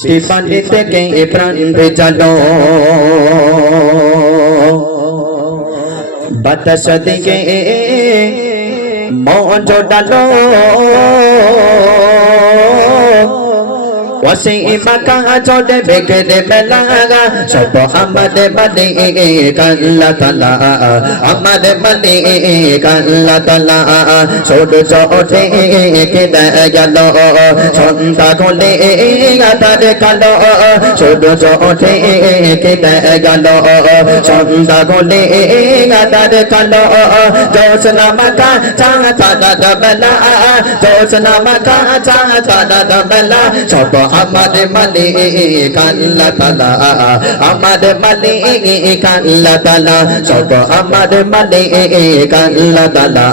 বৃষ্টি পানি থেকে প্রাণ ভেজালো বাতাস দিকে মন জোড়ালো ওসি মাকা চলে বেগরে বেলাগা সব আমাদের বাদে কাল্লা তালা আমাদের বাদে কাল্লা তালা সূর্য ওঠে কেটে গেল সন্ধ্যা কোলে গাতার কালো সূর্য ওঠে কেটে গেল সন্ধ্যা কোলে গাতার কালো জোসনা মাকা চাঁদা দাদা বেলা জোসনা মাকা চাঁদা দাদা বেলা সব আমাদের মালিক আল্লাহ তালা আমাদের মালিক আল্লাহ তালা সব আমাদের মালিক আল্লাহ তালা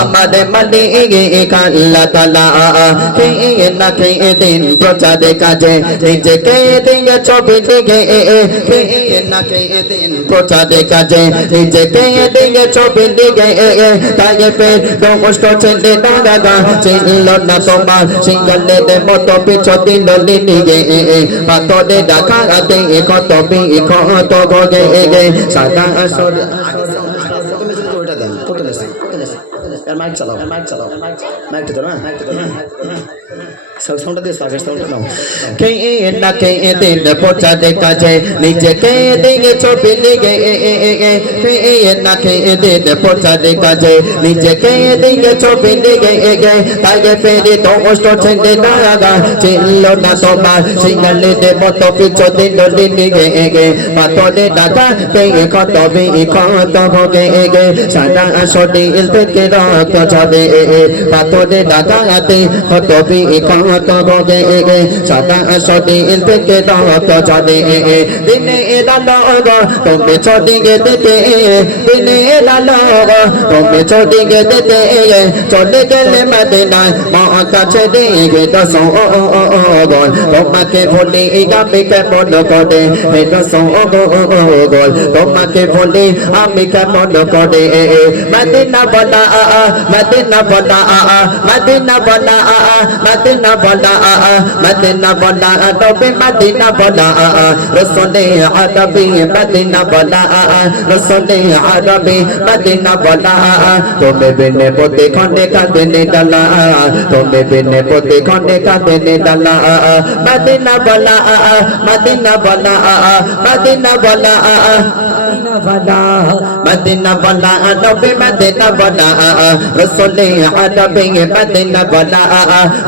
আমাদের মালিক আল্লাহ তালা কে না কে দিন প্রচারে কাজে নিজেকে দিন ছবি দিকে কে না কে দিন প্রচারে কাজে নিজেকে দিন ছবি দিকে তাই ফের কষ্ট ছেলে দাদা ছিল না তোমার সিঙ্গলের মতো পিছন দিল লিগে পাতরে ডাকা রাতে কত বি কত গগে গে সাদা আসর প্রথমে শুরু ওইটা দেন প্রথমে এর মাইক साउंड दे सागर साउंड लाओ कहीं ना कहीं दिन पोचा देखा जाए नीचे कहीं देंगे छोपी लेंगे कहीं ना कहीं दिन पोचा देखा जाए नीचे कहीं देंगे छोपी लेंगे तागे फेरी तो उष्टो छंदे दागा चिल्लो ना तो बार सिंगल ले दे तो पीछो दिन दो दिन लेंगे बातों ने डाका कहीं को तो भी को तो हो गएँगे सादा सोडी इल्ते के रक्त जावे बातों ने डाका आते हो तो भी को ভোগে গে সাদা শরীর থেকে রক্ত যাবে দিনে গো, তুমি চদিকে দিতে দিনে গো, তুমি চদিকে দিতে চলে গেলে মদিনায় মা কাছে দিকে দশ গল তোমাকে বলি আমি কেমন করে? হে দশ তোমাকে বলি আমি কেমন করে? মদিনা বলা মদিনা বলা মদিনা বলা মদিনা বলা মদিনা বলা তবে মদিনা বলা রসলে আরবি মদিনা বলা রসলে আরবি মদিনা বলা তুমি বিনে পতি খন্ডে কাঁদনে ডালা তুমি বিনে পতি খন্ডে কাঁদনে ডালা মদিনা বলা মদিনা বলা মদিনা বলা মদিনা বলা নবী মদিনা বলা রসলে আরবি মদিনা বলা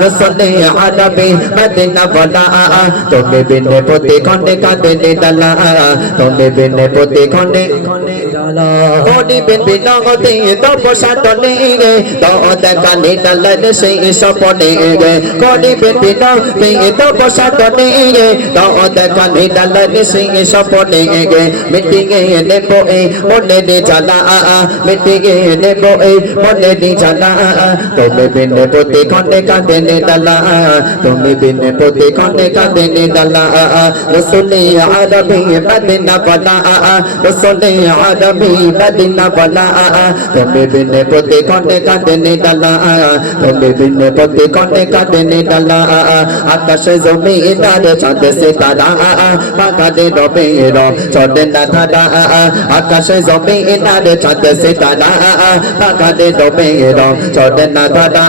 রসলে আরবি মদিনা বলা তুমি বিনে পতি খন্ডে কাঁদনে ডালা তুমি বিনে পতি খন্ডে কোনি বিন বিনগতি তপসাতনে গে তো দেখানি ডালে সেই সপনে গে কোনি বিন বিনগতি তপসাতনে গে তো দেখানি ডালে সেই সপনে গে মিটি গে নেব এ মনে দি জ্বালা তুমি বিনে পতি খন্ডে কাঁদনে ডালা তুমি পতি খন্ডে কাঁদনে ডালা রসুলি আরবি মদিনা বলা, রসুলি আরবি মদিনা বলা, তুমি পতি খন্ডে কাঁদনে ডালা তুমি পতি খন্ডে কাঁদনে ডালা আকাশে জমি ইনারে চাঁদে সে তারা বাগানে রবে র চলে না ধারা আকাশে জমি ইনারে চাঁদে সে তারা বাগানে রবে র চলে না ধারা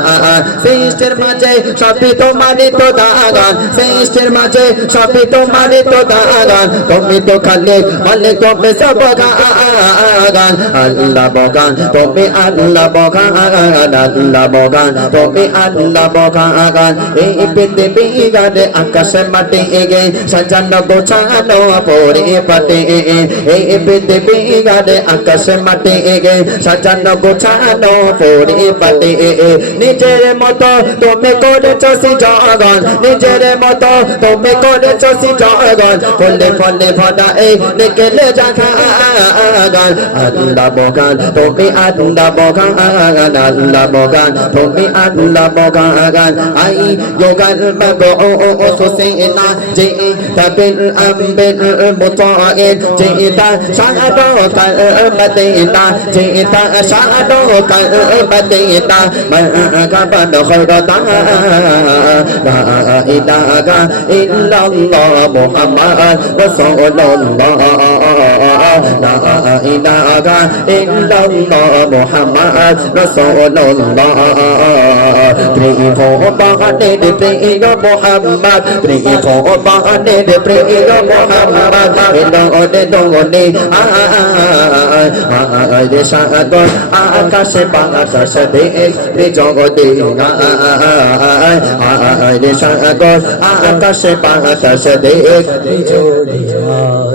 সৃষ্টির মাঝে সবই তোমারই তো দাগান। সৃষ্টির মাঝে সবই তোমারই তো দাগান। তুমি তো খালি মালিক, তুমি সব গান আল্লাহ বগান, তুমি আল্লাহ বগান। আল্লাহ বগান, তুমি আল্লাহ বগান। এই পৃথিবী গানে আকাশে মাটি গে সাজানো গোছানো পরে পাতে এই পৃথিবী গানে আকাশে মাটি গে সাজানো গোছানো পরে পাতে নিজের মতো তুমি করেছ সিজগন নিজের মতো তুমি করেছ সিজগন ফুলে ফলে ফটা এই নিকেলে জাগান। আল্লাহ বগান তুমি আল্লাহ বগান আল্লাহ বগান তুমি আল্লাহ বগান আই যোগান মাগো সুসেনা, যে তাবিল আম্বিল মুতাইন, যে তা সাদো তার মদিনা যে তা সাদো তার মদিনা মা গাবান খলগতা لا إله إلا الله محمد رسول الله لا إله إلا الله محمد رسول الله প্রিয় বাহানের প্রিয় মোহাম্মদ প্রিয় বাহানের প্রিয় মোহাম্মদ এলোনে দোনে আরে সাগর আকাশে বাতাস দেখ জগতে আরে সাগর আকাশে বাতাস দেখ